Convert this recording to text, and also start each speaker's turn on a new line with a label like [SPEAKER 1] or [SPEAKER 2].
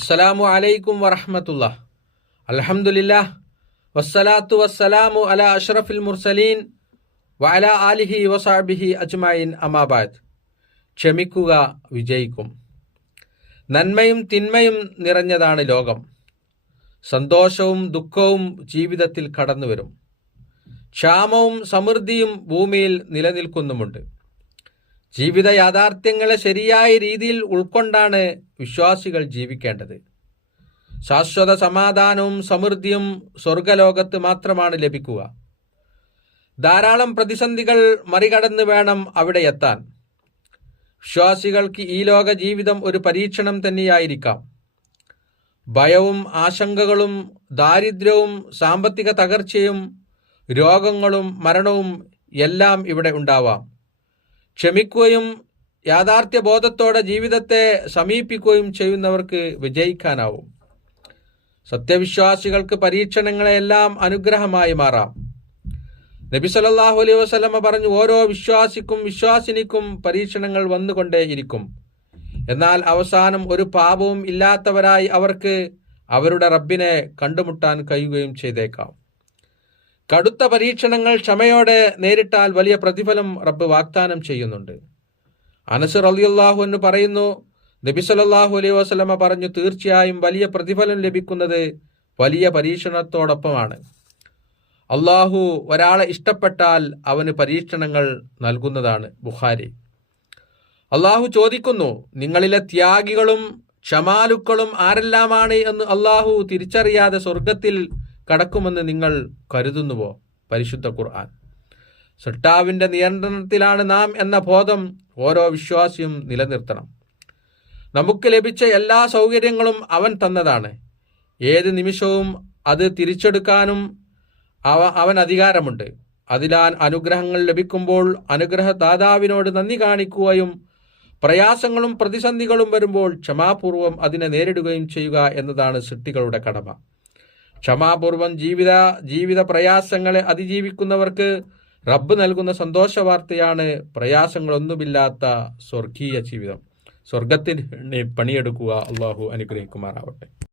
[SPEAKER 1] അസ്സലാമു അലൈക്കും വറഹമത്തുള്ള അലഹമുല്ല വസ്സലാത്തു വസ്സലാമു അല അഷ്റഫിൽ മുർസലീൻ വഅല ആലിഹി വസാബിഹി അജ്മായിൻ അമാബാദ് ക്ഷമിക്കുക വിജയിക്കും. നന്മയും തിന്മയും നിറഞ്ഞതാണ് ലോകം. സന്തോഷവും ദുഃഖവും ജീവിതത്തിൽ കടന്നുവരും. ക്ഷാമവും സമൃദ്ധിയും ഭൂമിയിൽ നിലനിൽക്കുന്നുമുണ്ട്. ജീവിത യാഥാർത്ഥ്യങ്ങളെ ശരിയായ രീതിയിൽ ഉൾക്കൊണ്ടാണ് വിശ്വാസികൾ ജീവിക്കേണ്ടത്. ശാശ്വത സമാധാനവും സമൃദ്ധിയും സ്വർഗലോകത്ത് മാത്രമാണ് ലഭിക്കുക. ധാരാളം പ്രതിസന്ധികൾ മറികടന്ന് വേണം അവിടെ എത്താൻ. വിശ്വാസികൾക്ക് ഈ ലോക ജീവിതം ഒരു പരീക്ഷണം തന്നെയായിരിക്കാം. ഭയവും ആശങ്കകളും ദാരിദ്ര്യവും സാമ്പത്തിക തകർച്ചയും രോഗങ്ങളും മരണവും എല്ലാം ഇവിടെ ഉണ്ടാവാം. ക്ഷമിക്കുകയും യാഥാർത്ഥ്യ ബോധത്തോടെ ജീവിതത്തെ സമീപിക്കുകയും ചെയ്യുന്നവർക്ക് വിജയിക്കാനാവും. സത്യവിശ്വാസികൾക്ക് പരീക്ഷണങ്ങളെല്ലാം അനുഗ്രഹമായി മാറാം. നബി സല്ലല്ലാഹു അലൈഹി വസല്ലമ പറഞ്ഞു ഓരോ വിശ്വാസിക്കും വിശ്വാസിനിക്കും പരീക്ഷണങ്ങൾ വന്നുകൊണ്ടേയിരിക്കും. എന്നാൽ അവസാനം ഒരു പാപവും ഇല്ലാത്തവരായി അവർക്ക് അവരുടെ റബ്ബിനെ കണ്ടുമുട്ടാൻ കഴിയുകയും ചെയ്തേക്കാം. കടുത്ത പരീക്ഷണങ്ങൾ ക്ഷമയോടെ നേരിട്ടാൽ വലിയ പ്രതിഫലം റബ്ബ് വാഗ്ദാനം ചെയ്യുന്നുണ്ട്. അനസർ അലിയല്ലാഹു എന്ന് പറയുന്നു നബി സല്ലല്ലാഹു അലൈഹി വസ്ലമ പറഞ്ഞു തീർച്ചയായും വലിയ പ്രതിഫലം ലഭിക്കുന്നത് വലിയ പരീക്ഷണത്തോടൊപ്പമാണ്. അള്ളാഹു ഒരാളെ ഇഷ്ടപ്പെട്ടാൽ അവന് പരീക്ഷണങ്ങൾ നൽകുന്നതാണ് ബുഖാരി. അള്ളാഹു ചോദിക്കുന്നു നിങ്ങളിലെ ത്യാഗികളും ക്ഷമാലുക്കളും ആരെല്ലാമാണ് എന്ന് അള്ളാഹു തിരിച്ചറിയാതെ സ്വർഗത്തിൽ കടക്കുമെന്ന് നിങ്ങൾ കരുതുന്നുവോ? പരിശുദ്ധ ഖുർആൻ. സൃഷ്ടാവിന്റെ നിയന്ത്രണത്തിലാണ് നാം എന്ന ബോധം ഓരോ വിശ്വാസിയും നിലനിർത്തണം. നമുക്ക് ലഭിച്ച എല്ലാ സൗകര്യങ്ങളും അവൻ തന്നതാണ്. ഏത് നിമിഷവും അത് തിരിച്ചെടുക്കാനും അവ അവൻ അധികാരമുണ്ട്. അതിലാൻ അനുഗ്രഹങ്ങൾ ലഭിക്കുമ്പോൾ അനുഗ്രഹദാതാവിനോട് നന്ദി കാണിക്കുകയും പ്രയാസങ്ങളും പ്രതിസന്ധികളും വരുമ്പോൾ ക്ഷമാപൂർവം അതിനെ നേരിടുകയും ചെയ്യുക എന്നതാണ് സൃഷ്ടികളുടെ കടമ. ക്ഷമാപൂർവം ജീവിത ജീവിത പ്രയാസങ്ങളെ അതിജീവിക്കുന്നവർക്ക് റബ്ബ് നൽകുന്ന സന്തോഷ വാർത്തയാണ് പ്രയാസങ്ങളൊന്നുമില്ലാത്ത സ്വർഗീയ ജീവിതം. സ്വർഗത്തിന് പണിയെടുക്കുക അള്ളാഹു അനുഗ്രഹിക്കുമാറാവട്ടെ.